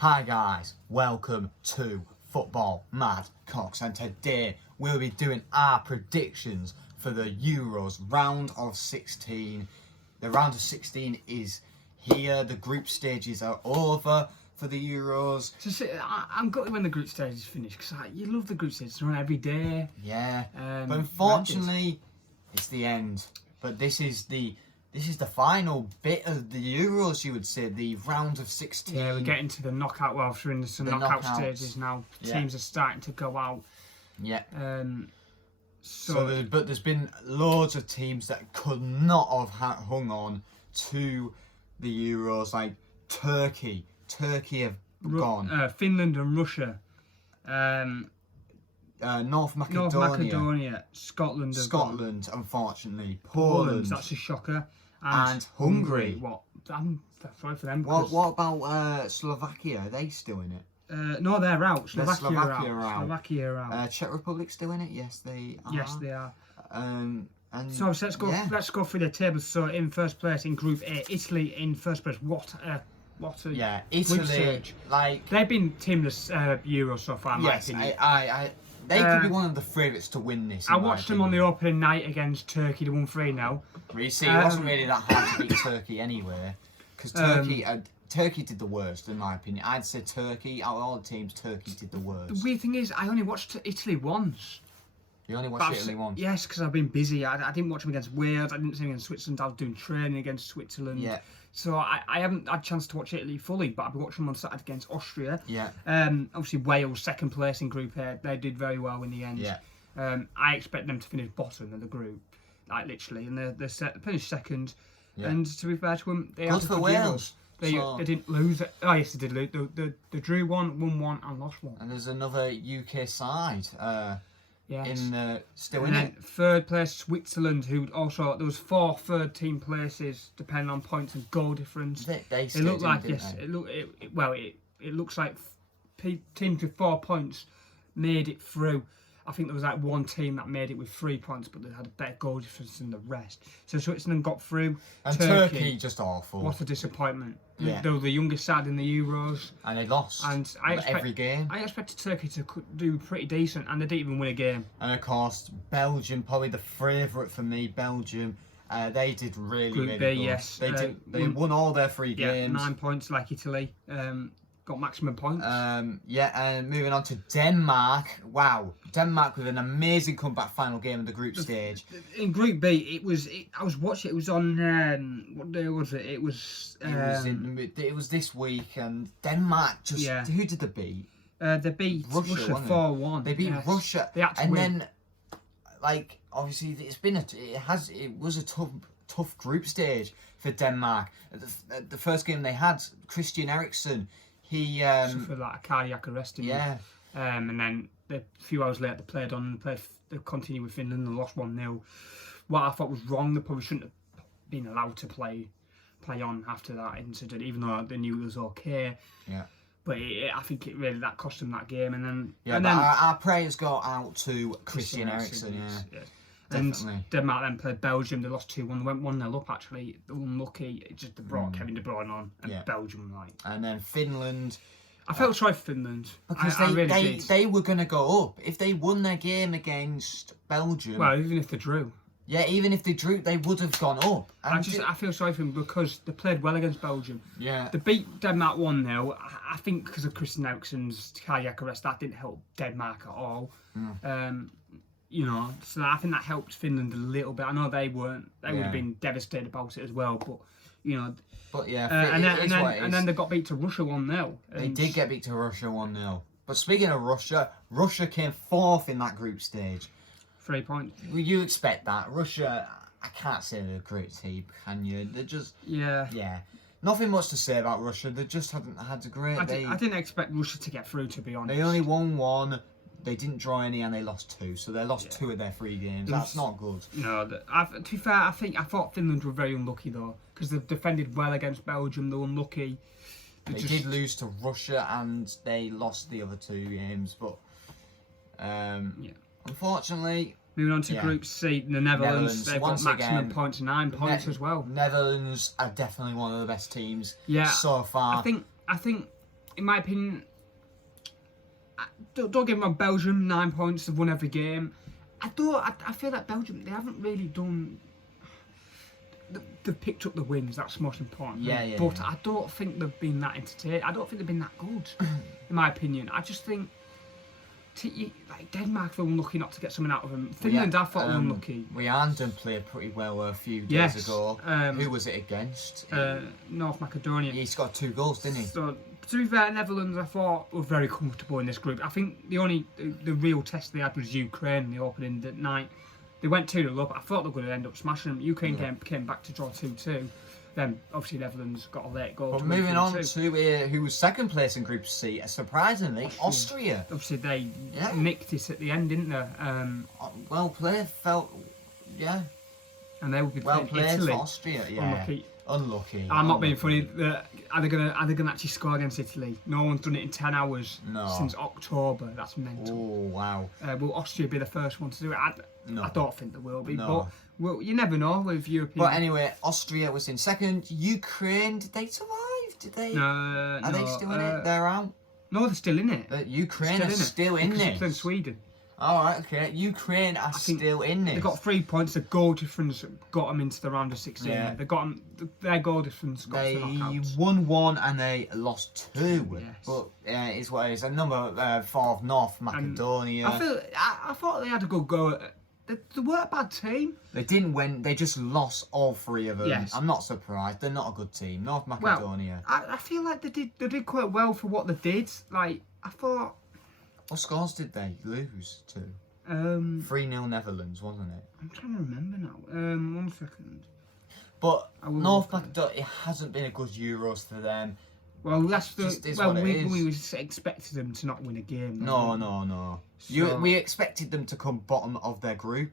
Hi guys, welcome to Football Mad Cocks, and today we'll be doing our predictions for the Euros round of 16. The round of 16 is here, the group stages are over for the Euros. I'm gutted when the group stage is finished because you love the group stage, it's run every day. Yeah, but unfortunately it's the end. But this is the final bit of the Euros, you would say, the round of 16. Yeah, we're getting to the knockout. Well, we're in some knockout stages now. Yeah. Teams are starting to go out. Yeah. So but there's been loads of teams that could not have hung on to the Euros, like Turkey. Turkey have gone. Finland and Russia. North Macedonia. Scotland, unfortunately. Poland, that's a shocker. And Hungary. What? I'm sorry for them. What about Slovakia? Are they still in it? No, they're out. Slovakia are out. Czech Republic still in it? Yes, they are. Yes, they are. And so let's go. Yeah. Let's go through the tables. So in first place in Group A, Italy in first place. What a Italy. Like they've been teamless Euro so far. In my opinion. They could be one of the favourites to win this. I watched them on the opening night against Turkey. They won 3-0. You see, it wasn't really that hard to beat Turkey anyway, because Turkey did the worst, in my opinion. I'd say Turkey, out of all the teams, Turkey did the worst. The weird thing is, I only watched Italy once. You only watched Italy once? Yes, because I've been busy. I didn't watch them against Wales. I didn't see them against Switzerland. I was doing training against Switzerland. Yeah. So I haven't had a chance to watch Italy fully, but I've been watching them on Saturday against Austria. Yeah. Obviously, Wales, second place in Group A. They did very well in the end. Yeah. I expect them to finish bottom of the group, like literally, and they finished second. Yeah. And to be fair to them, they good for Wales. They didn't lose it. Oh yes, they did lose. They drew one, won one, and lost one. And there's another UK side. Yes. Still and in then it. Third place Switzerland, who also there was 4 third team places depending on points and goal difference. They looked like it looks like teams with 4 points made it through. I think there was like one team that made it with 3 points, but they had a better goal difference than the rest. So Switzerland got through. And Turkey just awful. What a disappointment. Yeah. They were the youngest side in the Euros. And they lost. And every game. I expected Turkey to do pretty decent, and they didn't even win a game. And of course, Belgium, probably the favourite for me, Belgium. They did really good. Yes. They won all their 3 games. 9 points like Italy. Got maximum points. And moving on to Denmark. Wow, Denmark with an amazing comeback final game in the group stage. In Group B, I was watching. It was on what day was it? It was this week, and Denmark just who did they beat? They beat Russia 4-1. They beat Russia, they had to win. Then like obviously it was a tough group stage for Denmark. The first game they had, Christian Eriksen. He suffered like a cardiac arrest. Yeah. And then a few hours later they continued with Finland and lost 1-0. What I thought was wrong, they probably shouldn't have been allowed to play on after that incident, even though they knew it was okay. Yeah. But I think that cost them that game. And then our prayers go out to Christian Eriksen. Yeah. And definitely. Denmark then played Belgium. They lost 2-1. They went 1-0 up actually. Unlucky. It just brought Kevin De Bruyne on, and Belgium And then Finland. I felt sorry for Finland because they were going to go up if they won their game against Belgium. Well, even if they drew. Yeah, even if they drew, they would have gone up. I feel sorry for them because they played well against Belgium. Yeah. They beat Denmark 1-0. I think because of Christian Eriksen's cardiac arrest, that didn't help Denmark at all. So I think that helped Finland a little bit. I know they weren't. They would have been devastated about it as well. But But yeah, and then they got beat to Russia 1-0. They did get beat to Russia 1-0. But speaking of Russia, Russia came 4th in that group stage. 3 points. Well, you expect that. Russia, I can't say they're a great team, can you? They're just yeah. Nothing much to say about Russia. They just hadn't had a great. I didn't expect Russia to get through, to be honest. They only won 1. They didn't draw any, and they lost 2. So they lost 2 of their 3 games. That's not good. No, to be fair, I thought Finland were very unlucky though, because they've defended well against Belgium. They're unlucky. They did lose to Russia, and they lost the other 2 games. But unfortunately. Moving on to Group C, the Netherlands. They've got maximum points, 9 points as well. Netherlands are definitely one of the best teams so far. I think in my opinion, don't get me wrong, Belgium, 9 points, they've won every game. I feel like Belgium, they haven't really done... They've picked up the wins, that's most important. Yeah. But I don't think they've been that entertaining. I don't think they've been that good, in my opinion. I just think... Like Denmark were unlucky not to get something out of them. Finland, I thought were unlucky. Rwandan played pretty well a few days ago. Who was it against? North Macedonia. He's got 2 goals, didn't he? So, to be fair, Netherlands, I thought, were very comfortable in this group. I think the real test they had was Ukraine in the opening night. They went 2-0 up. I thought they were going to end up smashing them. Ukraine came back to draw 2-2. Then, obviously, Netherlands got a late goal. But moving on to who was second place in Group C, surprisingly, Austria. Obviously, they nicked it at the end, didn't they? Well played, yeah. And they would be well playing played Italy. for Austria, yeah. Unlucky. I'm not being funny. Are they gonna actually score against Italy? No one's done it in 10 hours since October. That's mental. Oh wow. Will Austria be the first one to do it? No. I don't think they will be. No. But you never know with European. But anyway, Austria was in second. Ukraine, did they survive? Did they? Are they still in it? They're out. No, they're still in it. Ukraine are still in it. Than Sweden. All right, okay. Ukraine are still in it. They got 3 points. The goal difference got them into the round of 16. Yeah. They got them. Their goal difference got They to the knockouts. won 1 and they lost 2. Yes. But it's what it is. And number 4, North Macedonia. I thought they had a good go at. They weren't a bad team. They didn't win. They just lost all 3 of them. Yes. I'm not surprised. They're not a good team. North Macedonia. Well, I feel like they did quite well for what they did. Like I thought. What scores did they lose to? 3-0 Netherlands, wasn't it? I'm trying to remember now. 1 second. But North Macedonia, it hasn't been a good Euros for them. Well, that's we expected them to not win a game. No. So, we expected them to come bottom of their group.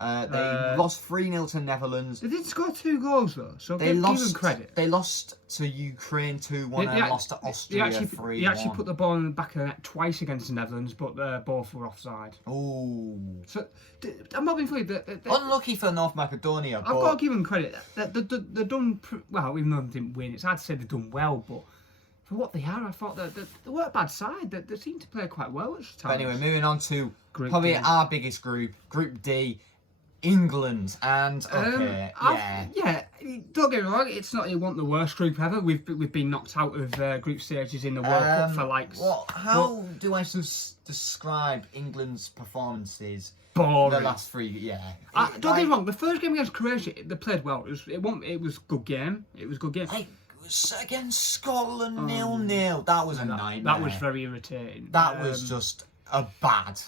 They lost 3-0 to Netherlands. They did score 2 goals though, so They give them lost credit. They lost to Ukraine 2-1 and lost to Austria 3-1. They actually put the ball in the back of the net twice against the Netherlands, but both were offside. Ooh. So I'm not being funny. Unlucky for North Macedonia. I've got to give them credit. They've done well, even though they didn't win. It's hard to say they've done well, but for what they are, I thought that they weren't a bad side. They seemed to play quite well at times. But anyway, moving on to Group probably D. our biggest group, Group D. England and don't get me wrong, it's not it wasn't the worst group ever. We've been knocked out of group stages in the World Cup for like. How do I describe England's performances? Boring. The last 3, don't get me wrong. The first game against Croatia, they played well. It was a good game. It was a good game. It was against Scotland 0-0. That was a nightmare. That was very irritating. That was just a bad.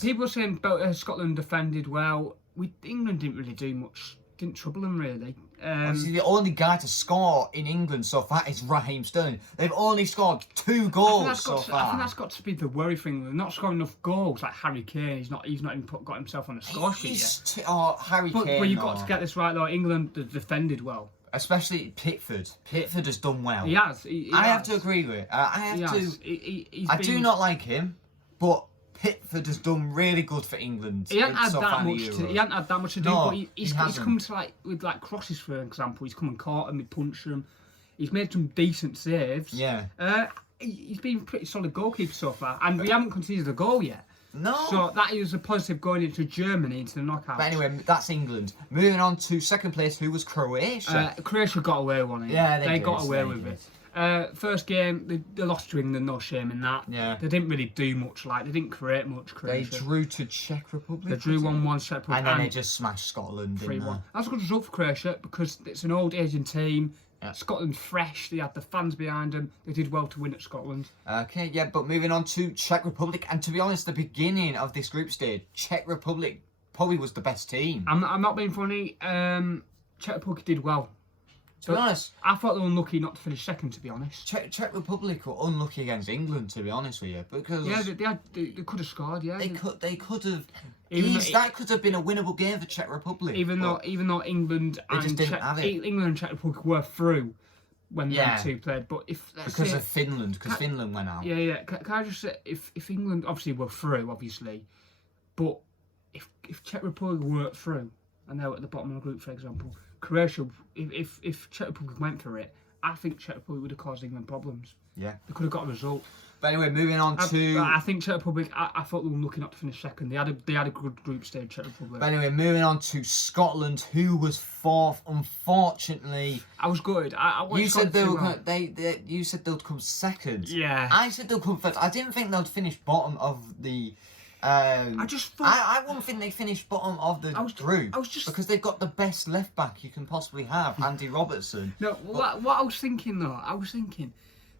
People were saying Scotland defended well. England didn't really do much. Didn't trouble them really. Obviously, the only guy to score in England so far is Raheem Sterling. They've only scored 2 goals so far. I think that's got to be the worry thing. They're not scoring enough goals. Like Harry Kane, he's not even got himself on a score sheet yet. Harry Kane. But you've got to get this right though. England defended well. Especially Pickford. Pickford has done well. He has. I have to agree with it. I do not like him, but Pickford has done really good for England. He hasn't had that much to do, but he's come to with crosses, for example. He's come and caught them, he punched them. He's made some decent saves. Yeah. He's been a pretty solid goalkeeper so far, and we haven't conceded a goal yet. No. So that is a positive going into Germany, into the knockouts. But anyway, that's England. Moving on to second place, who was Croatia? Croatia got away with it. Yeah, they got away with it. First game, they lost to England, no shame in that. Yeah. They didn't really do much, they didn't create much, Croatia. They drew to Czech Republic. They drew 1-1 Czech Republic. And then they just smashed Scotland. 3-1. That's a good result for Croatia because it's an old Asian team. Yeah. Scotland fresh, they had the fans behind them. They did well to win at Scotland. Okay, yeah, but moving on to Czech Republic. And to be honest, the beginning of this group stage, Czech Republic probably was the best team. I'm not being funny. Czech Republic did well. To be honest, I thought they were unlucky not to finish second. To be honest, Czech Republic were unlucky against England. To be honest with you, because they could have scored. Yeah, they could have. That could have been a winnable game for Czech Republic. Even though England and Czech Republic were through when them two played, but because Finland went out. Yeah. Can I just say if England obviously were through, but if Czech Republic weren't through and they were at the bottom of the group, for example. Croatia, if Czech Republic went for it, I think Czech Republic would have caused England problems. Yeah. They could have got a result. But anyway, moving on to. I think Czech Republic. I thought they were lucky not to finish second. They had a good group stage. Czech Republic. But anyway, moving on to Scotland, who was fourth. Unfortunately, I was good. I wanted you said Scotland they to were do well. you said they'd come second. Yeah. I said they'll come first. I didn't think they'd finish bottom of the. I just thought. I wouldn't think they finished bottom of the group. I was just because they've got the best left back you can possibly have, Andy Robertson. No, what I was thinking though,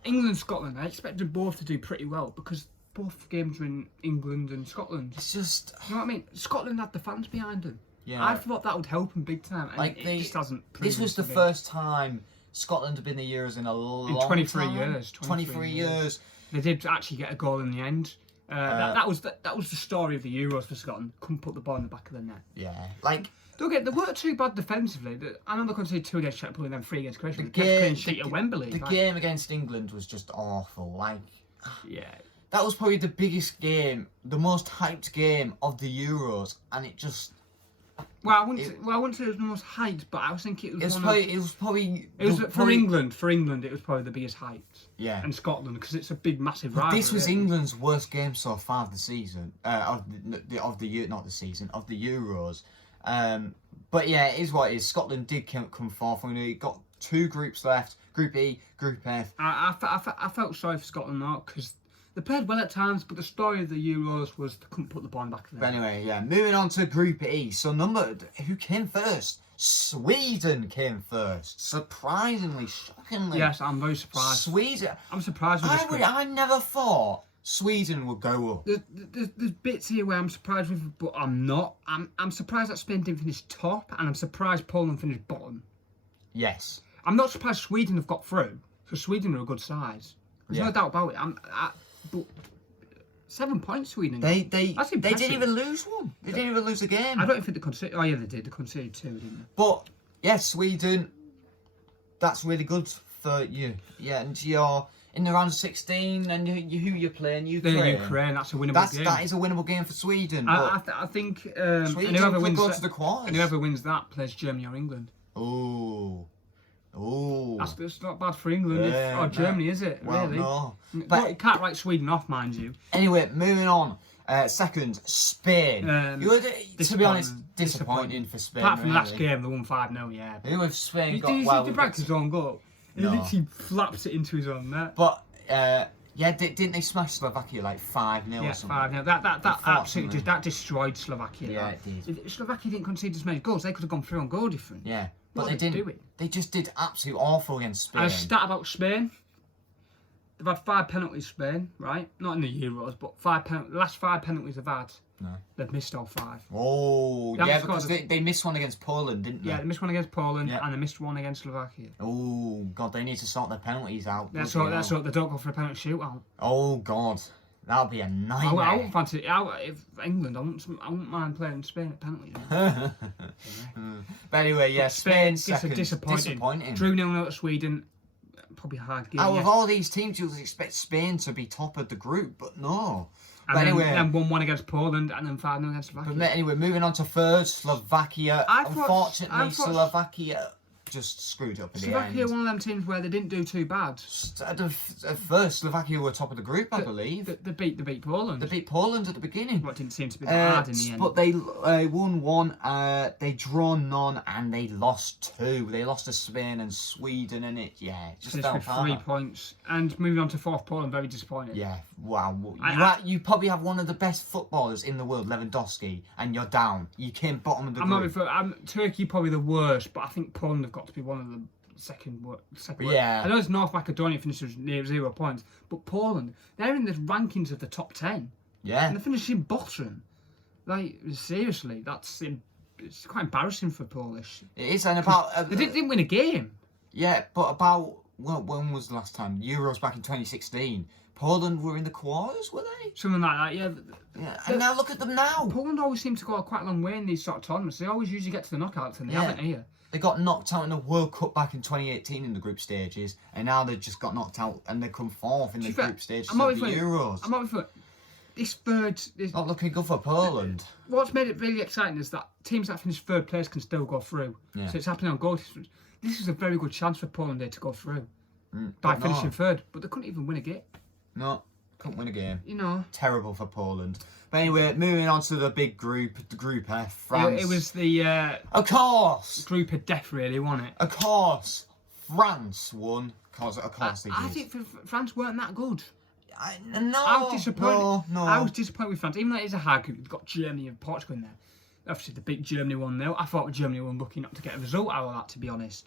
England, Scotland. I expected both to do pretty well because both games were in England and Scotland. It's just. You know what I mean? Scotland had the fans behind them. Yeah. I thought that would help them big time, and Like it just hasn't. This was the first time Scotland have been the Euros in a long 23 time. years. 23 years. They did actually get a goal in the end. That was the story of the Euros for Scotland. Couldn't put the ball in the back of the net. Yeah, like They weren't too bad defensively. I know they conceded 2 against Czech Republic and then 3 against Croatia. They kept clean sheet at Wembley. The game against England was just awful. Like, yeah. that was probably the biggest game, the most hyped game of the Euros, and it just. Well, I wouldn't say it was the most hyped, but I was thinking it was probably. For England. For England, it was probably the biggest hyped. Yeah. And Scotland, because it's a big, massive But rivalry. this was England's worst game so far of the season, of the Euros. But yeah, it is what it is. Scotland did come fourth. We got 2 groups left: Group E, Group F. I felt sorry for Scotland though, because they played well at times, but the story of the Euros was they couldn't put the ball in the back of But the net. anyway, yeah, moving on to Group E. So who came first? Sweden came first. Surprisingly, shockingly. Yes, I'm very surprised. Sweden. I'm surprised with this group. I never thought Sweden would go up. There's bits here where I'm surprised with, but I'm not. I'm surprised that Spain didn't finish top, and I'm surprised Poland finished bottom. Yes. I'm not surprised Sweden have got through, because Sweden are a good size. There's no doubt about it. But 7 points, Sweden. They That's didn't impressive. even lose one. They didn't even lose a game. I don't think they conceded. Oh yeah, they did. They conceded 2, didn't they? But yeah, Sweden. That's really good for you. Yeah, and you're in the round of 16, and who you're playing? Ukraine. Ukraine. That's a winnable game. That is a winnable game for Sweden. I think Sweden whoever could wins go that, to the quarters. and whoever wins that plays Germany or England. Oh. That's not bad for England. Yeah, Or Germany, is it? Well, really? no. But you can't write Sweden off, mind you. Anyway, moving on. Second, Spain. You were, to be honest, disappointing for Spain. Apart from the last really. game, they won 5-0, yeah. Who if Spain Did got you well? see the his own goal? He No. literally flaps it into his own net. But yeah, didn't they smash Slovakia like 5-0 Yeah, or something? 5-0. That absolutely Unfortunately. destroyed Slovakia. Yeah, that. it did. If Slovakia didn't concede as many goals, they could have gone through on goal difference. Yeah, but What they are they didn't. doing? They just did absolutely awful against Spain. And a stat about Spain. They've had 5 penalties, Spain, right? Not in the Euros, but the last 5 penalties they've had, No. they've missed all 5. Oh, They yeah, haven't because scored they missed one against Poland, didn't they? Yeah, they missed one against Poland Yeah. and they missed one against Slovakia. Oh, God, they need to sort their penalties out. That's Bloody what hell. they don't go for a penalty shootout. Oh, God. That'll be a nightmare. I wouldn't fancy if England. I wouldn't mind playing Spain at penalty. But anyway, yeah, Spain second. Disappointing. Drew 0-0 at Sweden. Probably a hard game. Out yes. of all these teams, you would expect Spain to be top of the group, but no. And But then, anyway, then 1-1 against Poland and then 5-0 against Slovakia. but anyway, moving on to third, Slovakia. I thought Slovakia just screwed up at the Slovakia end. one of them teams where they didn't do too bad. At first, Slovakia were top of the group, I believe. They beat Poland. They beat Poland at the beginning. What didn't seem to be that hard in the end. But they won 1, they draw none, and they lost 2. They lost to Spain and Sweden, and it just Finished fell with 3 apart. points. And moving on to fourth, Poland, very disappointing. Yeah, wow. You I- probably have one of the best footballers in the world, Lewandowski, and you're down. You came bottom of the group. Turkey probably the worst, but I think Poland have got to be one of the second worst. Yeah. I know it's North Macedonia finishes near 0 points, but Poland, they're in the rankings of the top 10. Yeah. And they're finishing bottom. Like, seriously, it's quite embarrassing for Polish. It is, and about... They didn't win a game. Yeah, but about... Well, when was the last time? Euros back in 2016. Poland were in the quarters, were they? Something like that, yeah. Yeah. And now look at them now. Poland always seem to go quite a long way in these sort of tournaments. They always usually get to the knockouts, and they Yeah. haven't here. They got knocked out in the World Cup back in 2018 in the group stages, and now they've just got knocked out and they come fourth in the group stages of the Euros. I'm not for this third. Not looking good for Poland. What's made it really exciting is that teams that finish third place can still go through. Yeah. So it's happening on goal difference. This is a very good chance for Poland here to go through. by but finishing no. third, but they couldn't even win a game. No, couldn't win a game. You know, Terrible for Poland. But anyway, moving on to the big group, the Group F, France. it was the Of course! group of death, really, wasn't it? Of course! France won. Of course they did. I think France weren't that good. No, I was disappointed. No. I was disappointed with France, even though it is a hard group. They've got Germany and Portugal in there. Obviously, they beat Germany 1-0. I thought Germany were unlucky not to get a result out of that, to be honest.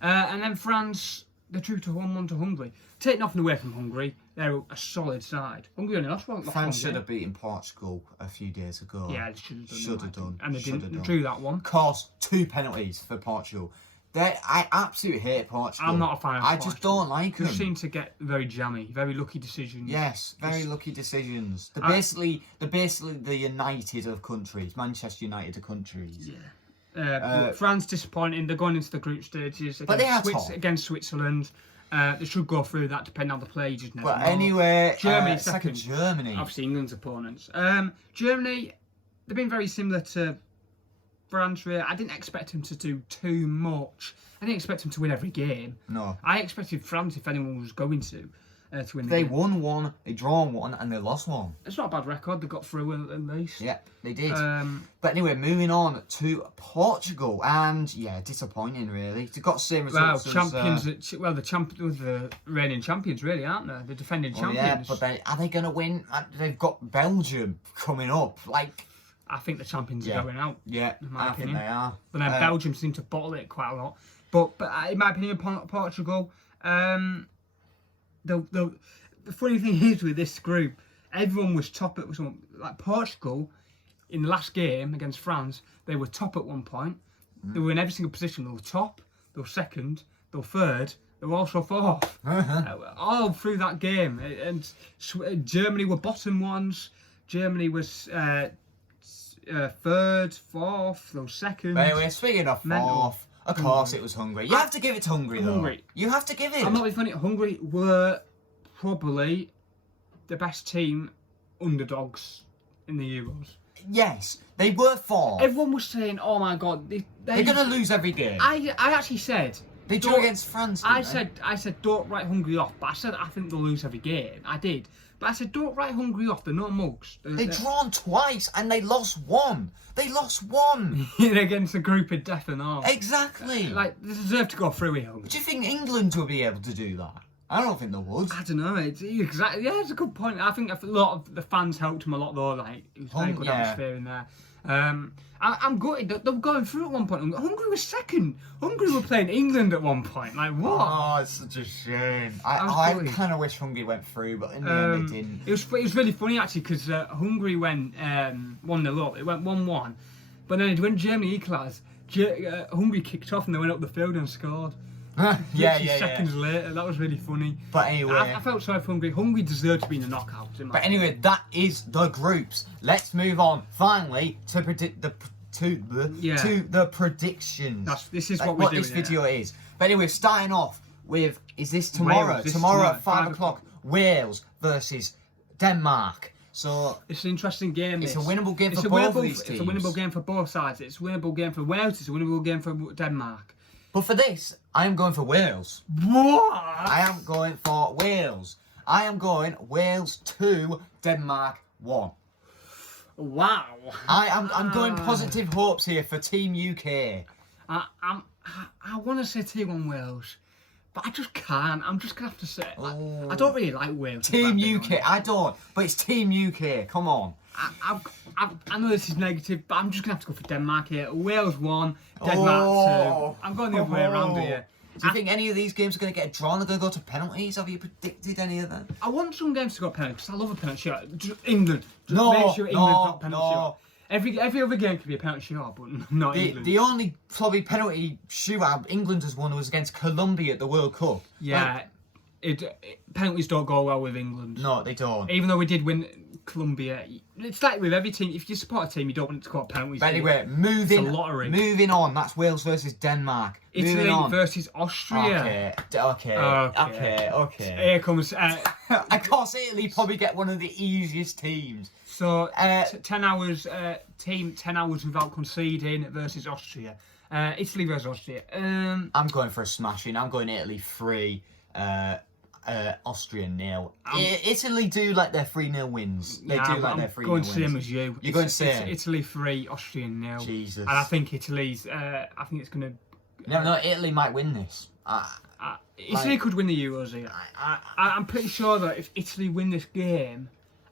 And then France, they drew to 1-1 to Hungary. Taking nothing away from Hungary, they're a solid side. Hungary only lost one. France should have beaten Portugal a few days ago. Yeah, they should have done. Should have done. And they Should didn't. have They done. drew that one. Cost 2 penalties for Portugal. I absolutely hate Portugal. I'm not a fan of I Portugal. just don't like They them. seem to get very jammy, very lucky decisions. Yes, very lucky decisions. They're basically the United of countries, Manchester United of countries. Yeah. But France disappointing. They're going into the group stages But they are against, top. against Switzerland. They should go through that, depending on the play. You just never But know. anyway, Germany it's like a second. Germany. Obviously, England's opponents. Germany, they've been very similar to France. Really. I didn't expect them to do too much. I didn't expect them to win every game. No. I expected France, if anyone was going to win the They game. won one, they drawn one, and they lost one. It's not a bad record. They got through at least. Yeah, they did. Um, But anyway, moving on to Portugal, and yeah, disappointing really. They got the same Wow, results champions! as. The reigning champions, really, aren't they? The defending Well, yeah, champions. but are they going to win? They've got Belgium coming up. Like, I think the champions Yeah. are going out. yeah, my I think opinion. they are. But then Belgium seem to bottle it quite a lot. But in my opinion, Portugal, the funny thing is with this group, everyone was top at some, like Portugal in the last game against France. They were top at one point. They were in every single position. They were top. They were second. They were third. They were also fourth. All through that game. And Germany were bottom ones. Germany was third, fourth. They were second. But anyway, speaking of Mental. fourth, of course it was Hungary. You have to give it to Hungary though. Hungary. You have to give it. I'm not being funny. Hungary were probably the best team underdogs in the Euros. Yes, they were fourth. Everyone was saying, "Oh my God, They're going to lose every game. I actually said They drew don't- against France. I didn't said don't write Hungary off, but I said I think they'll lose every game. I did, but I said don't write Hungary off. They're not mugs. they drawn twice and they lost one. They lost one. against a group of death and all. Exactly. Like they deserve to go through here. Do you think England will be able to do that? I don't think they would. I don't know. It's exactly. Yeah, it's a good point. I think a lot of the fans helped him a lot though. Like it was very good Yeah. atmosphere in there. I'm gutted that they were going through at one point. Hungary was second. Hungary were playing England at one point. Like what? Oh, it's such a shame. I was gutted. kind of wish Hungary went through, but in the end they didn't. It was really funny actually because Hungary went 1-0 up. It went 1-1, but then when Germany equalised, Hungary kicked off and they went up the field and scored. Literally seconds later. That was really funny. But anyway. I felt sorry for Hungary. Hungary deserved to be in the knockouts. In my But anyway, that is the groups. Let's move on finally to predict to the predictions. This is Like what we do. this video is. But anyway, starting off with this tomorrow? Wales, this is tomorrow tomorrow, at 5 o'clock. Wales versus Denmark. So It's an interesting game. it's this. a winnable game It's for a both winnable, of these teams. It's a winnable game for both sides. It's a winnable game for Wales. It's a winnable game for Denmark. But for this, I am going for Wales. What? I am going for Wales. I am going Wales 2, Denmark 1. Wow. I'm going positive hopes here for Team UK. I want to say Team 1 Wales, but I just can't. I'm just gonna have to say it. Like, Oh. I don't really like Wales. if Team I'm being UK, honest. I don't, but it's Team UK. Come on. I know this is negative, but I'm just gonna have to go for Denmark here. Wales 1, Denmark Oh. 2. I'm going the other way around here. Do you think any of these games are going to get a draw and they're going to go to penalties? Have you predicted any of them? I want some games to go penalty because I love a penalty shot. Just England. Just No, make sure England's no, not penalty no. shot. Every other game could be a penalty shot, but not England. The only probably penalty shootout England has won was against Colombia at the World Cup. Yeah, penalties don't go well with England. No, they don't. Even though we did win Colombia, it's like with every team. If you support a team, you don't want it to go penalties. But do you? anyway, It's a lottery. moving on. That's Wales versus Denmark. moving Italy on. versus Austria. Okay. Here comes. Of course, Italy probably get one of the easiest teams. So 10 hours. Team 10 hours without conceding versus Austria. Italy versus Austria. I'm going for a smashing. I'm going Italy 3. Austria 0. Italy do like their 3-0 wins. They do like their 3-0 wins. Going same as you. You're going same? Italy 3, Austria 0. Jesus. And I think Italy's. I think it's going to. No, Italy might win this. Italy could win the Euros here. I'm pretty sure that if Italy win this game,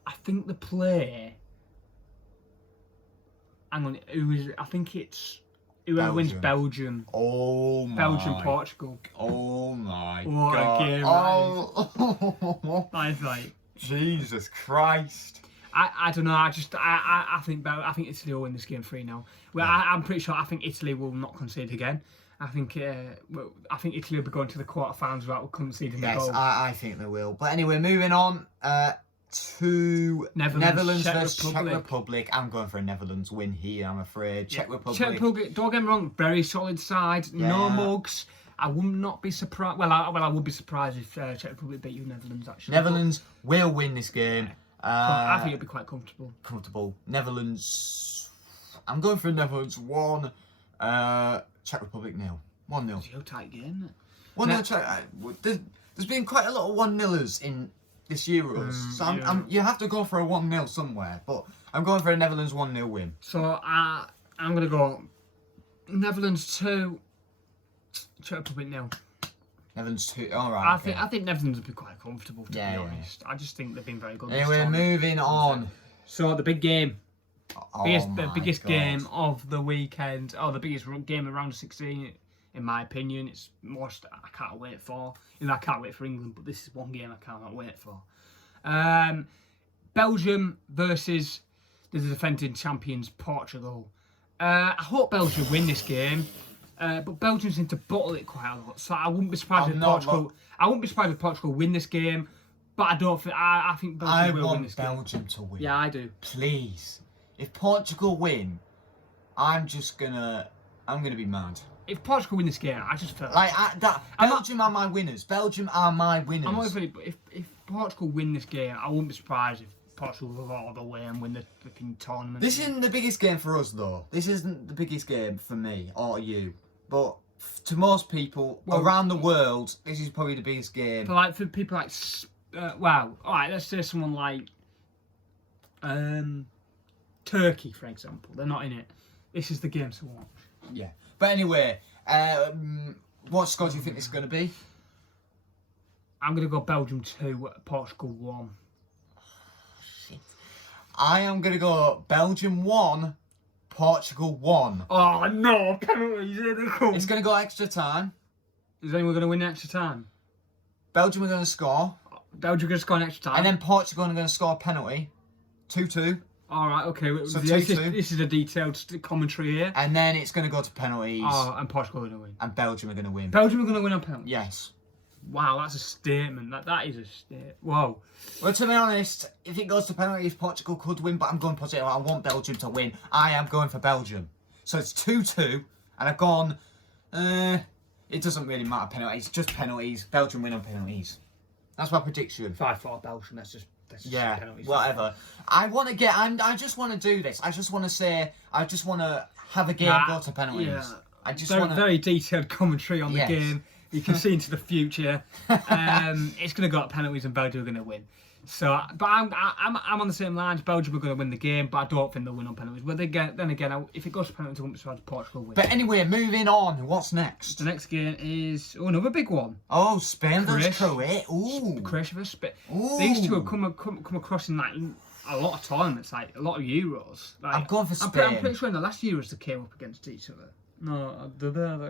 I think the play. Hang on, I think it's whoever wins Belgium. Oh my. Belgium, Portugal. Oh my What God. a game! I like. Jesus Christ. I don't know. I think Italy will win this game 3-0. Well, I'm pretty sure. I think Italy will not concede again. I think Italy will be going to the quarterfinals without conceding a goal. Yes, I think they will. But anyway, moving on to Netherlands versus Czech Republic. I'm going for a Netherlands win here, I'm afraid. Czech Republic, don't get me wrong, very solid side. No mugs. I would not be surprised. Well, I would be surprised if Czech Republic beat you Netherlands, actually. Netherlands will win this game. I think it'll be quite comfortable. Netherlands. I'm going for Netherlands 1. Czech Republic 0. 1-0. It's a tight game, isn't it? 1-0 Czech. There's been quite a lot of 1-0ers in this Euros. So you have to go for a 1-0 somewhere. But I'm going for a Netherlands 1-0 win. So I'm going to go Netherlands 2, Czech Republic 0. Netherlands 2. Alright. I think Netherlands will be quite comfortable, to be honest. I just think they've been very good. Anyway, moving on. So the big game. The biggest game of the weekend, the biggest game of round of 16, in my opinion. It's most I can't wait for. I can't wait for England, but this is one game I cannot wait for. Belgium versus the defending champions Portugal. I hope Belgium win this game, but Belgium seem to bottle it quite a lot. So I wouldn't be surprised if Portugal. I wouldn't be surprised if Portugal win this game, but I don't think. I think Belgium will win this game. I want Belgium to win. Yeah, I do. Please. If Portugal win, I'm gonna be mad. If Portugal win this game, I just feel Belgium are my winners. Belgium are my winners. I'm not afraid, but if Portugal win this game, I wouldn't be surprised if Portugal will go all the way and win the flipping tournament. This isn't the biggest game for us, though. This isn't the biggest game for me or you. But to most people around the world, this is probably the biggest game. But for people like, alright, let's say someone like, Turkey, for example. They're not in it. This is the game to watch. Yeah. But anyway, what score do you think this is going to be? I'm going to go Belgium 2, Portugal 1. Shit. I am going to go Belgium 1, Portugal 1. Oh, no. Penalties. Here they come. It's going to go extra time. Is anyone going to win extra time? Belgium are going to score. Belgium are going to score an extra time. And then Portugal are going to score a penalty. 2-2. Alright, okay. So this is a detailed commentary here. And then it's going to go to penalties. Oh, and Portugal are going to win. And Belgium are going to win. Belgium are going to win on penalties? Yes. Wow, that's a statement. That is a statement. Whoa. Well, to be honest, if it goes to penalties, Portugal could win, but I'm going positive. I want Belgium to win. I am going for Belgium. So it's 2-2, and I've gone, it doesn't really matter penalties, just penalties. Belgium win on penalties. That's my prediction. 5-4 Belgium, that's just penalties. Whatever. I just want to do this. I just want to say, I just want to have a game go to penalties. Yeah. I just want very detailed commentary on the game. You can see into the future. It's going to go to penalties and Belgium are going to win. So, but I'm on the same lines. Belgium are going to win the game, but I don't think they'll win on penalties. But then again, if it goes to penalties, I wouldn't be surprised if Portugal win. But anyway, moving on. What's next? The next game is another big one. Oh, Spain versus Croatia. Ooh. Croatia versus Spain. These two have come across in like a lot of tournaments, like a lot of Euros. Like, I'm going for Spain. I'm pretty sure in the last Euros they came up against each other. No,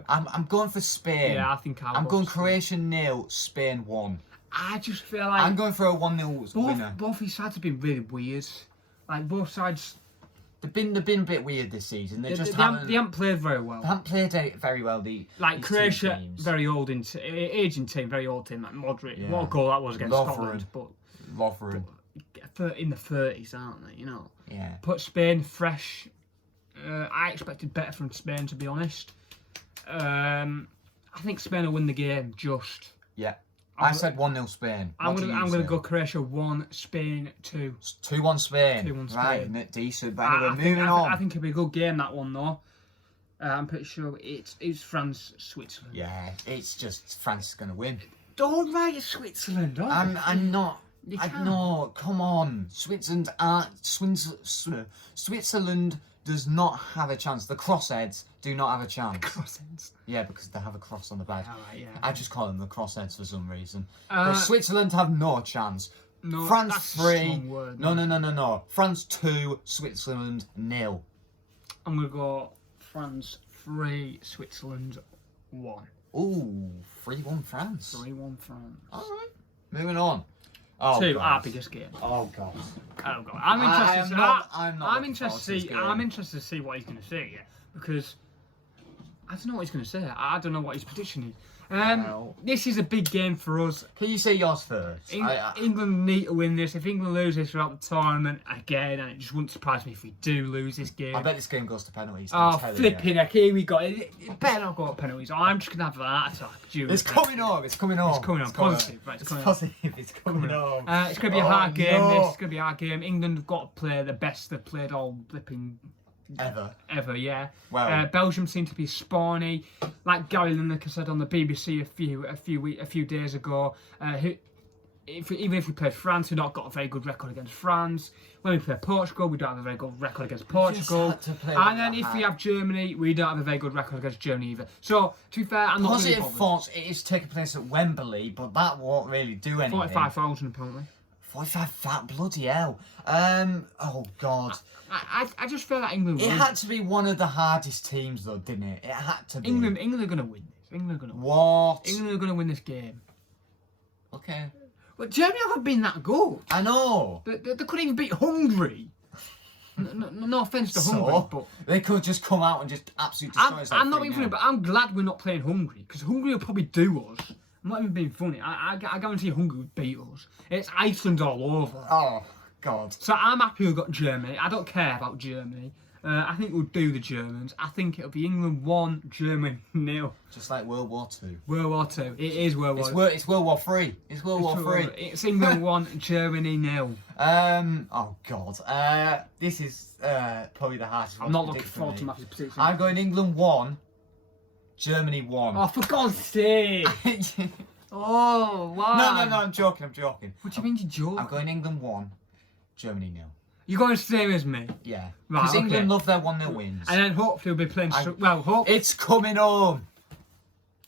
I'm going for Spain. Yeah, I think I'm going Croatia 0, Spain 1. I just feel like I'm going for a 1-0 winner. Both these sides have been really weird. Like both sides, they've been a bit weird this season. They haven't played very well. They haven't played very well. Croatia, very old aging team, very old team. Like Modric, what a goal that was against Scotland. But in the 30s, aren't they? You know. Yeah. Put Spain fresh. I expected better from Spain, to be honest. I think Spain will win the game. Just. Yeah. I said 1-0 Spain. I'm gonna go Croatia 1, Spain 2. 2-1 Spain. 2-1 Spain. Right, decent. But anyway, moving on. I think it'll be a good game, that one though. I'm pretty sure it's France, Switzerland. Yeah, it's just France is gonna win. Don't write Switzerland. Don't I'm not. You I can't. know. Come on, Switzerland. Switzerland does not have a chance. The crossheads do not have a chance. Crossings. Yeah, because they have a cross on the badge. Alright, yeah. I just call them the crossheads for some reason. Uh, But Switzerland have no chance. No, France that's a 3. strong word, No, man. no. France 2, Switzerland 0. I'm gonna go France 3, Switzerland 1. Ooh, 3-1 France. 3-1 France. Alright. Moving on. Oh, 2, God. our biggest game. Oh, God. Oh god, I'm interested. I'm not looking interested forward to to this see. game. I'm interested to see what he's going to say. Yeah, because I don't know what he's going to say. I don't know what his prediction is. Well. This is a big game for us. Can you say yours first? England need to win this. If England lose this throughout the tournament again, and it just wouldn't surprise me if we do lose this game. I bet this game goes to penalties. Oh, flipping heck, here we go. It better not go to penalties. I'm just going to have a heart attack. It's coming on. It's coming on. It's coming on. Positive. Right, It's coming on. positive. It's coming on. It's going to be a hard game. no. This is going to be a hard game. England have got to play the best they've played all flipping ever, yeah. Wow. Belgium seem to be spawny, like Gary Lineker said on the BBC a few days ago. Even if we played France, we've not got a very good record against France. When we play Portugal, we don't have a very good record against Portugal. had to play And like then if that. we have Germany, we don't have a very good record against Germany either. So to be fair, I'm not really Positive bothered. thoughts. It is taking place at Wembley, but that won't really do anything. 45,000 apparently. 45. Fat bloody hell. Oh God. I just feel like England. It win. had to be one of the hardest teams, though, didn't it? It had to be. England are going to win this. England are going to win. What? England are going to win this game. Okay. But Germany haven't been that good. I know. They couldn't even beat Hungary. No offence to Hungary, So but they could just come out and just absolutely destroy us. I'm not being funny, but I'm glad we're not playing Hungary because Hungary will probably do us. I'm not even being funny. I guarantee Hungary would beat us. It's Iceland all over. Oh God. So I'm happy we've got Germany. I don't care about Germany. I think we'll do the Germans. I think it'll be England 1, Germany 0. Just like World War Two. World War 2. It is World War. It's World War Three. It's World War Three. It's England 1, Germany 0. Oh God. This is probably the hardest. I'm not one looking predict forward to me. my prediction. I'm going England 1, Germany 1. Oh, for God's sake! Oh, why? No, I'm joking. What do you mean you're joking? I'm going England 1, Germany 0. You're going the same as me. Yeah. Right, Because England okay. love their 1-0 wins. And then hopefully we'll be playing... It's coming home.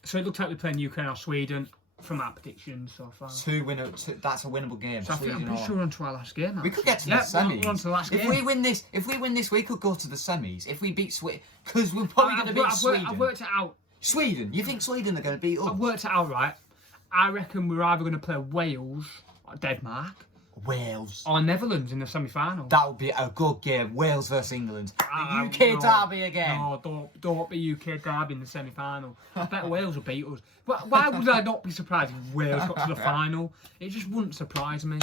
So it looks like we're playing Ukraine or Sweden from our predictions so far. That's a winnable game. So I think I'm Sweden pretty or- sure we're on to our last game. We could get to Yeah, the semis. we're on to the last If game. we win this, we could go to the semis. If we beat Sweden, because we're probably going to beat Sweden. I've worked it out. Sweden, you think Sweden are going to beat us? I've worked it out right. I reckon we're either going to play Wales or Denmark Wales. or Netherlands in the semi-final. That would be a good game. Wales versus England. The Ah, UK no. derby again. No, don't be UK derby in the semi-final. I bet Wales will beat us. But why would I not be surprised if Wales got to the final? It just wouldn't surprise me.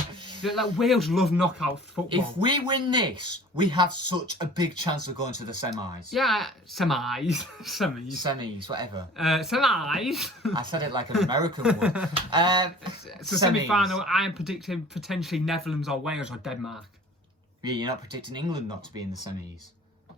Like Wales love knockout football. If we win this, we have such a big chance of going to the semis. Yeah, semis. Semis, whatever. Semis. I said it like an American would. So semi-final, I am predicting potentially Netherlands or Wales or Denmark. Yeah, you're not predicting England not to be in the semis.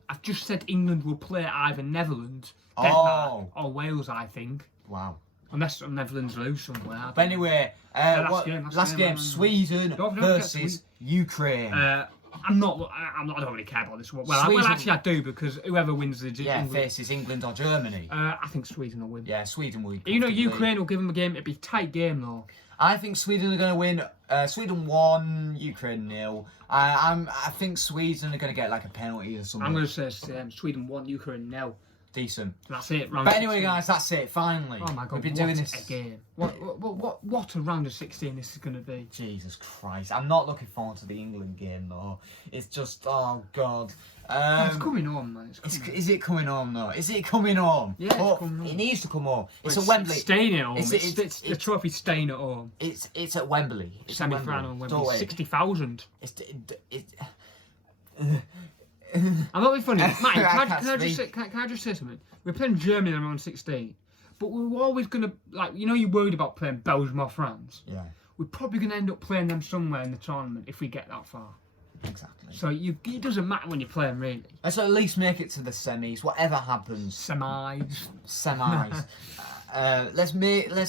I've just said England will play either Netherlands, Oh. Denmark or Wales, I think. Wow. Unless the Netherlands lose somewhere. I But don't anyway, last game, last game, Sweden Don't forget versus Ukraine. know. I don't really care about this one. Well, Sweden- actually, I do because whoever wins the yeah, England, faces England or Germany. I think Sweden will win. Yeah, Sweden will. You know, comfortably. Ukraine will give them a game. It'd be a tight game though. I think Sweden are going to win. Sweden 1, Ukraine 0. I think Sweden are going to get like a penalty or something. I'm going to say Sweden 1, Ukraine 0. Decent. That's it. Round But anyway, 16. guys, that's it. Finally. Oh my God! We've been what doing this a game. What a round of 16 this is going to be. Jesus Christ. I'm not looking forward to the England game though. It's just, oh God. It's coming on, man. It's coming. Is it coming home though? Is it coming home? Yeah, it's Oh, coming home. It needs to come home. It's Well, at Wembley. Staying at home. It's- It's the trophy's staying at home. It's at Wembley. It's at Semi-final Wembley. Wembley. Don't wait. 60,000. It's I'm not being funny. Matt, I can can't I just say something? We're playing Germany in round 16, but we're always going to, like, you know, you're worried about playing Belgium or France. yeah, We're probably going to end up playing them somewhere in the tournament if we get that far. exactly. So it doesn't matter when you're playing, really. Let's at least make it to the semis, whatever happens. Semis. Semis. let's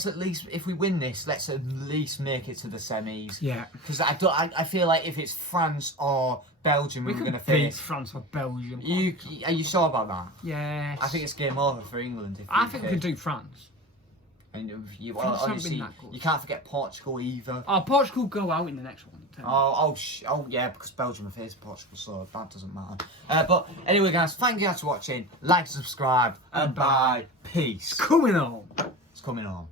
at least, if we win this, let's at least make it to the semis. Yeah. Because I feel like if it's France or Belgium, we were going to beat face. France or Belgium. Are you sure about that? Yes. I think it's game over for England. I think we can do France. And France haven't obviously, been that good. you can't forget Portugal either. Oh, Portugal go out in the next one. Oh yeah, because Belgium are facing Portugal, so that doesn't matter. But anyway, guys, thank you guys for watching. Like, subscribe, and bye. Peace. Coming on. It's coming on.